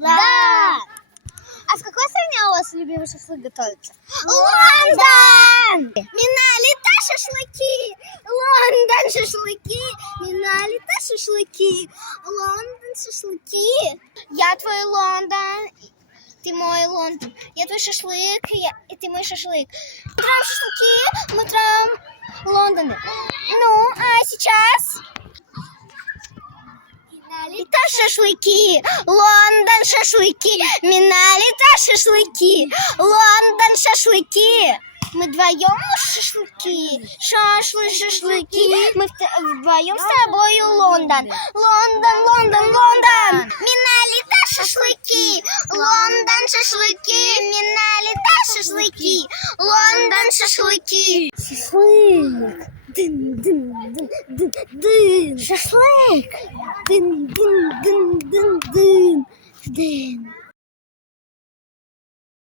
Да! А в какой стране у вас любимый шашлык готовится? Лондон! Миналита шашлыки! Лондон шашлыки! Миналита шашлыки! Лондон шашлыки! Я твой Лондон, ты мой Лондон. Я твой шашлык, и ты мой шашлык. Мы траем шашлыки, мы траем Лондоны. Ну, а сейчас... Миналита шашлыки, Лондон шашлыки, Миналита шашлыки, Лондон шашлыки. Мы вдвоем шашлыки, шашлыки, мы вдвоем с тобой Лондон, Лондон, Лондон, Лондон. Миналита шашлыки, Лондон шашлыки, Миналита шашлыки, Лондон шашлыки. Шашлык. Дын-дын-дын-дын-дын. Шашлык. Дын-дын-дын-дын-дын. Дын.